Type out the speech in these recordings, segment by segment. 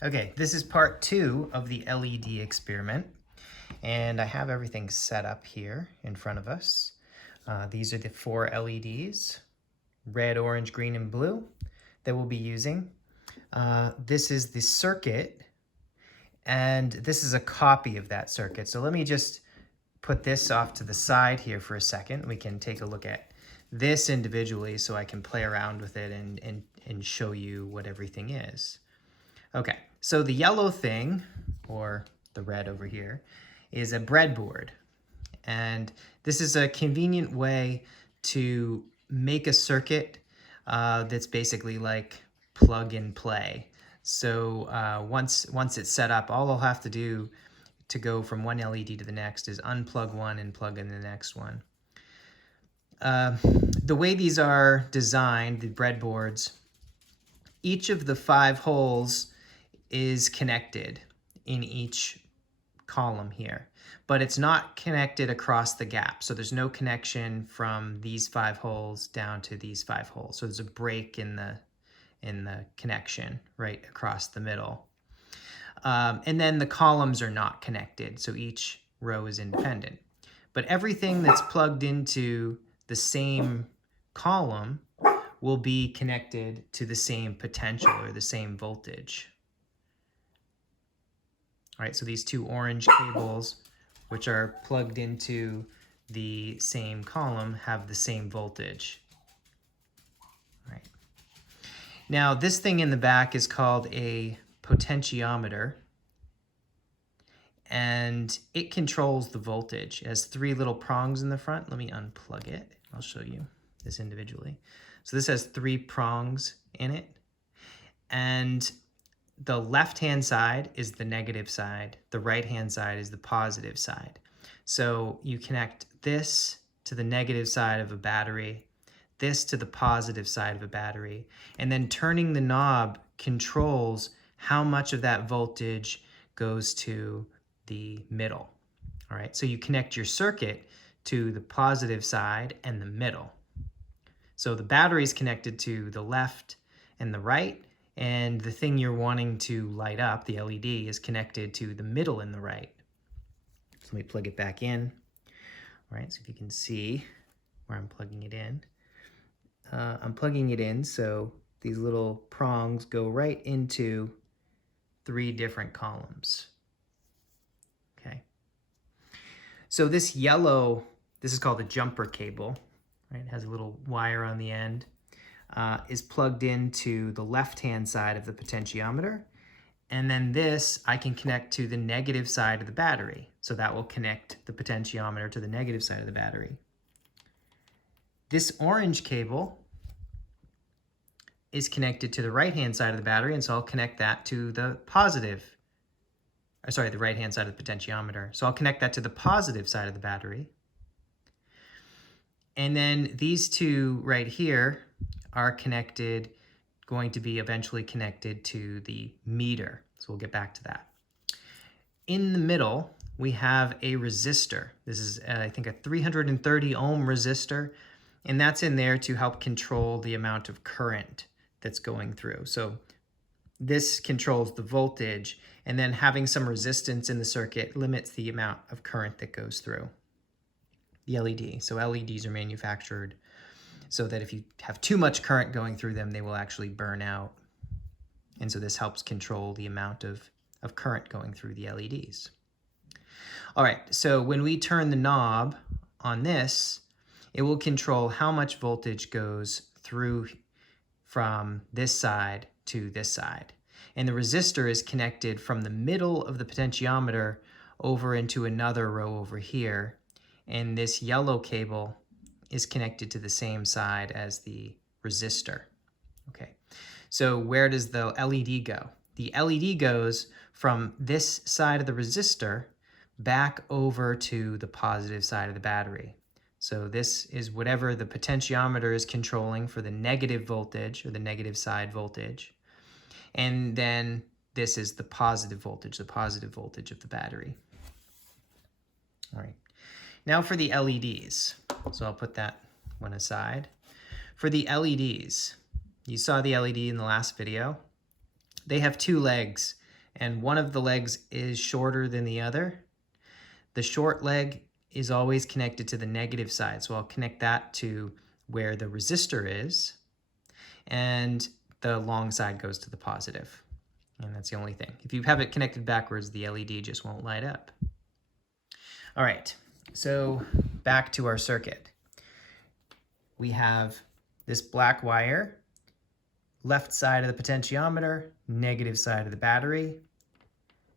Okay, this is part 2 of the LED experiment, and I have everything set up here in front of us. These are the 4 LEDs, red, orange, green, and blue, that we'll be using. This is the circuit, and this is a copy of that circuit. So let me just put this off to the side here for a second. We can take a look at this individually so I can play around with it and show you what everything is. Okay, so the yellow thing, or the red over here, is a breadboard. And this is a convenient way to make a circuit that's basically like plug and play. So once it's set up, all I'll have to do to go from one LED to the next is unplug one and plug in the next one. The way these are designed, the breadboards, each of the 5 holes is connected in each column here, but it's not connected across the gap. So there's no connection from these 5 holes down to these 5 holes. So there's a break in the connection right across the middle. And then the columns are not connected, so each row is independent. But everything that's plugged into the same column will be connected to the same potential or the same voltage. All right, so these 2 orange cables, which are plugged into the same column, have the same voltage. All right. Now, this thing in the back is called a potentiometer, and it controls the voltage. It has 3 little prongs in the front. Let me unplug it. I'll show you this individually. So this has 3 prongs in it, and the left-hand side is the negative side. The right-hand side is the positive side. So you connect this to the negative side of a battery, this to the positive side of a battery, and then turning the knob controls how much of that voltage goes to the middle. All right, so you connect your circuit to the positive side and the middle. So the battery is connected to the left and the right, and the thing you're wanting to light up, the LED, is connected to the middle and the right. So let me plug it back in. All right, so if you can see where I'm plugging it in. I'm plugging it in so these little prongs go right into 3 different columns. Okay. So this yellow, this is called a jumper cable, right? It has a little wire on the end. Is plugged into the left-hand side of the potentiometer. And then this I can connect to the negative side of the battery. So that will connect the potentiometer to the negative side of the battery. This orange cable is connected to the right-hand side of the battery, and so I'll connect that to the positive, the right-hand side of the potentiometer. So I'll connect that to the positive side of the battery. And then these 2 right here are connected, going to be eventually connected to the meter. So we'll get back to that. In the middle, we have a resistor. This is, I think, a 330 ohm resistor, and that's in there to help control the amount of current that's going through. So this controls the voltage, and then having some resistance in the circuit limits the amount of current that goes through the LED. So LEDs are manufactured so that if you have too much current going through them, they will actually burn out. And so this helps control the amount of current going through the LEDs. All right, so when we turn the knob on this, it will control how much voltage goes through from this side to this side. And the resistor is connected from the middle of the potentiometer over into another row over here. And this yellow cable is connected to the same side as the resistor. Okay, so where does the LED go? The LED goes from this side of the resistor back over to the positive side of the battery. So this is whatever the potentiometer is controlling for the negative voltage or the negative side voltage. And then this is the positive voltage of the battery. All right. Now for the LEDs. So I'll put that one aside. For the LEDs, you saw the LED in the last video. They have 2 legs and one of the legs is shorter than the other. The short leg is always connected to the negative side, so I'll connect that to where the resistor is, and the long side goes to the positive. And that's the only thing. If you have it connected backwards, the LED just won't light up. All right, so back to our circuit. We have this black wire, left side of the potentiometer, negative side of the battery.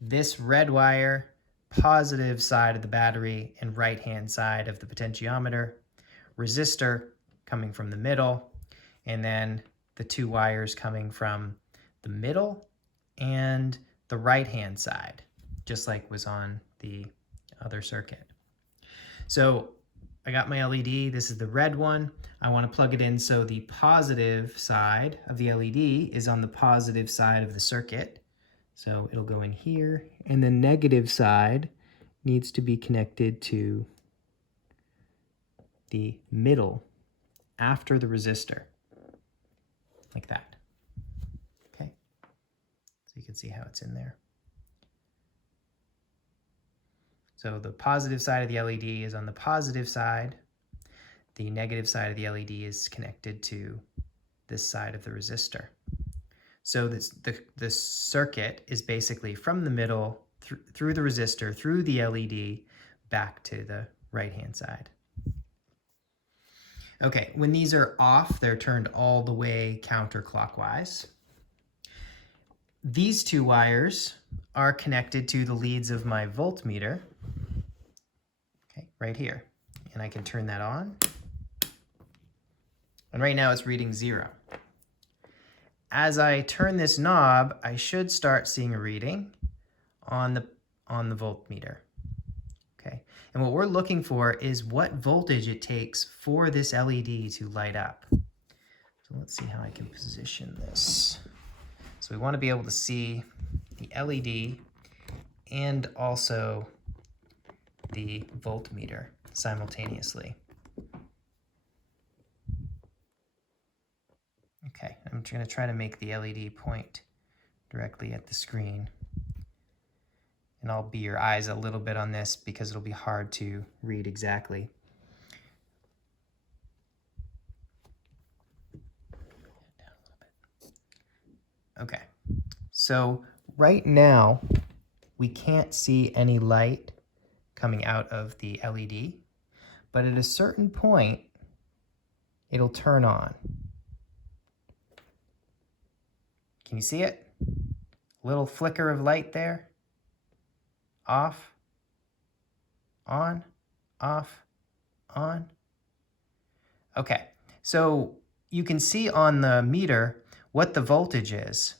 This red wire, positive side of the battery and right-hand side of the potentiometer. Resistor coming from the middle, and then the two wires coming from the middle and the right-hand side, just like was on the other circuit. So I got my LED, this is the red one. I want to plug it in so the positive side of the LED is on the positive side of the circuit. So it'll go in here, and the negative side needs to be connected to the middle after the resistor, like that. Okay, so you can see how it's in there. So the positive side of the LED is on the positive side. The negative side of the LED is connected to this side of the resistor. So the circuit is basically from the middle, through the resistor, through the LED, back to the right-hand side. Okay, when these are off, they're turned all the way counterclockwise. These two wires are connected to the leads of my voltmeter, okay, right here. And I can turn that on. And right now it's reading 0. As I turn this knob, I should start seeing a reading on the voltmeter. Okay, and what we're looking for is what voltage it takes for this LED to light up. So let's see how I can position this. So we want to be able to see the LED and also the voltmeter simultaneously. Okay, I'm going to try to make the LED point directly at the screen. And I'll be your eyes a little bit on this because it'll be hard to read exactly. Okay, so right now we can't see any light coming out of the LED, but at a certain point it'll turn on. Can you see it? A little flicker of light there. Off, on, off, on. Okay, so you can see on the meter what the voltage is.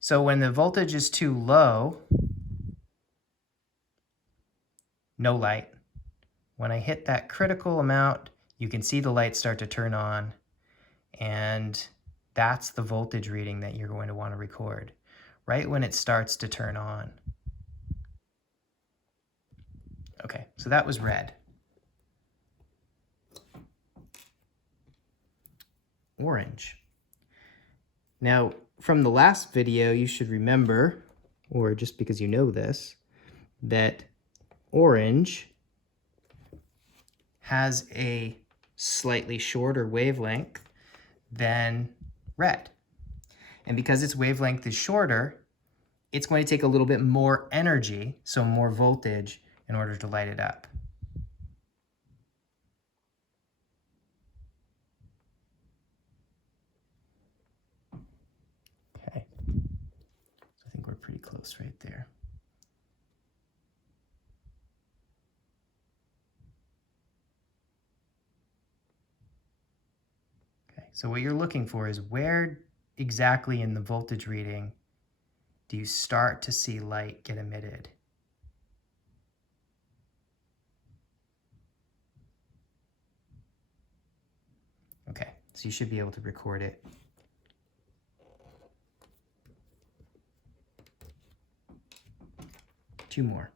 So when the voltage is too low, no light. When I hit that critical amount, you can see the lights start to turn on, and that's the voltage reading that you're going to want to record, right when it starts to turn on. Okay, so that was red. Orange. Now, from the last video, you should remember, or just because you know this, that orange has a slightly shorter wavelength than red. And because its wavelength is shorter, it's going to take a little bit more energy, so more voltage, in order to light it up. Okay, so I think we're pretty close right there. Okay, so what you're looking for is where exactly in the voltage reading do you start to see light get emitted? Okay, so you should be able to record it. Two more.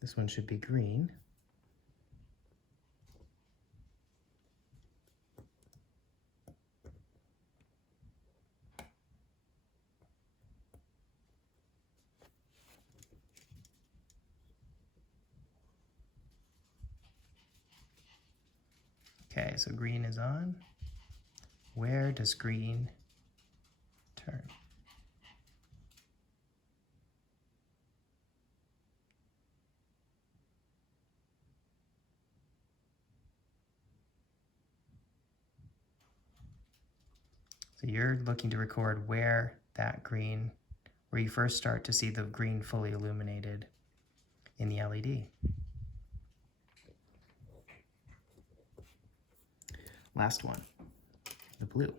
This one should be green. Okay, so green is on. Where does green turn? So you're looking to record where you first start to see the green fully illuminated in the LED. Last one, the blue.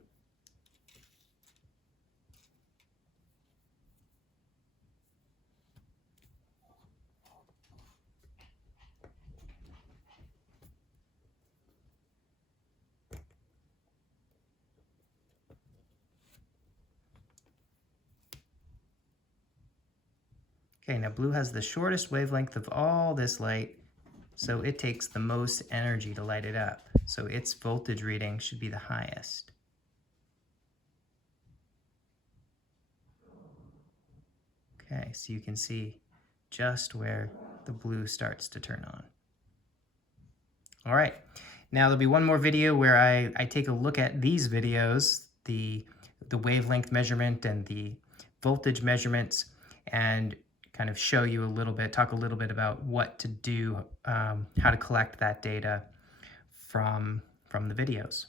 Okay, now blue has the shortest wavelength of all this light, so it takes the most energy to light it up. So its voltage reading should be the highest. Okay, so you can see just where the blue starts to turn on. All right, now there'll be one more video where I take a look at these videos, the wavelength measurement and the voltage measurements, and kind of show you a little bit, talk a little bit about what to do, how to collect that data from the videos.